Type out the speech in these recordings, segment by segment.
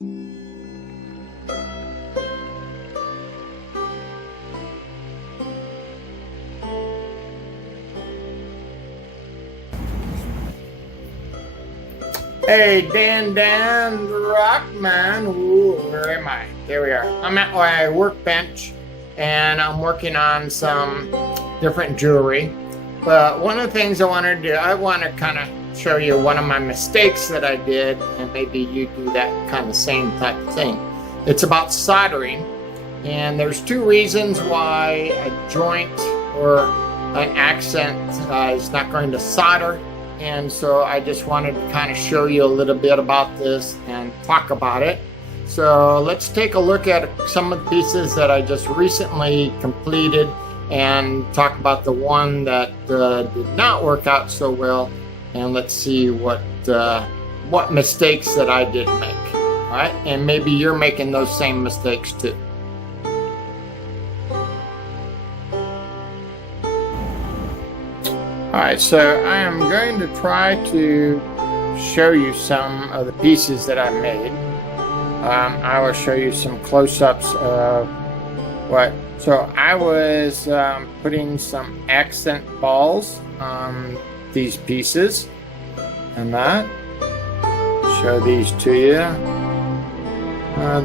Hey, Dan Rockman. Ooh, where am I? There we are. I'm at my workbench and I'm working on some different jewelry. But one of the things I wanted to do, I want to kind of show you one of my mistakes that I did, and maybe you do that kind of same type of thing. It's about soldering, and there's two reasons why a joint or an accent is not going to solder. And so I just wanted to kind of show you a little bit about this and talk about it. So let's take a look at some of the pieces that I just recently completed and talk about the one that did not work out so well. And let's see what mistakes that I did make. All right, and maybe you're making those same mistakes too. Alright, so I am going to try to show you some of the pieces that I made. I will show you some close-ups of what. So I was putting some accent balls on these pieces, and that. Show these to you.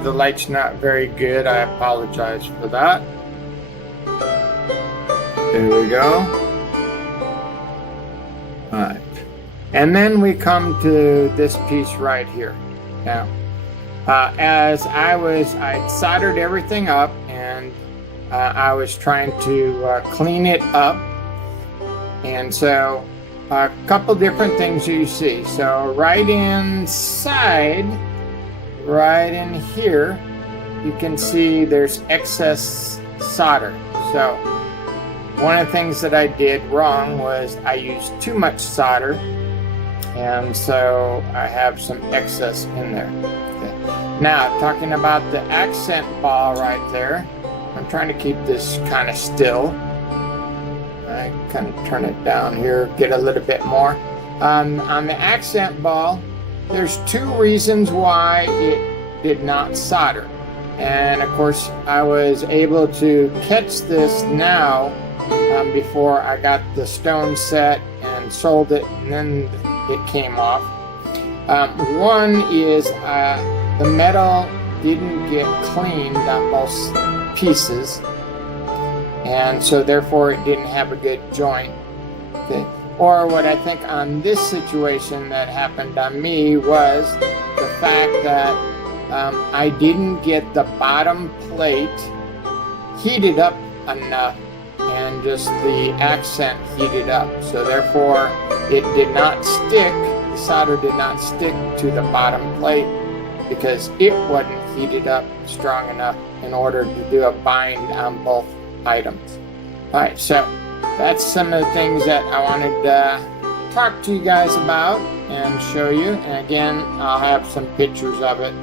The light's not very good. I apologize for that. There we go. Alright, and then we come to this piece right here. Now, as I'd soldered everything up, and I was trying to clean it up, and so a couple different things you see. So right inside, right in here, you can see there's excess solder. So one of the things that I did wrong was I used too much solder, and so I have some excess in there. Okay. Now, talking about the accent ball right there, I'm trying to keep this kind of still. I kind of turn it down here, get a little bit more. On the accent ball, there's two reasons why it did not solder. And of course, I was able to catch this now before I got the stone set and sold it, and then it came off. One is the metal didn't get cleaned on both pieces, and so therefore it didn't have a good joint. Okay. Or what I think on this situation that happened on me was the fact that I didn't get the bottom plate heated up enough, and just the accent heated up, so therefore it did not stick. The solder did not stick to the bottom plate because it wasn't heated up strong enough in order to do a bind on both items. Alright, so that's some of the things that I wanted to talk to you guys about and show you, and again I'll have some pictures of it.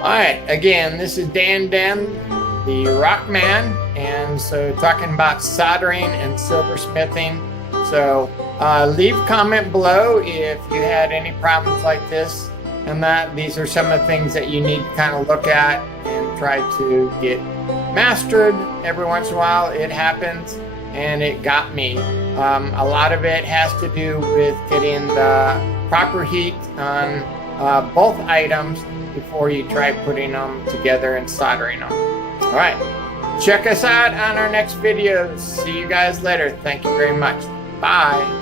Alright, again, this is Dan the Rockman, and so talking about soldering and silversmithing. So leave a comment below if you had any problems like this, and that these are some of the things that you need to kind of look at and try to get mastered. Every once in a while it happens, and it got me. A lot of it has to do with getting the proper heat on both items before you try putting them together and soldering them. All right, check us out on our next videos. See you guys later. Thank you very much. Bye.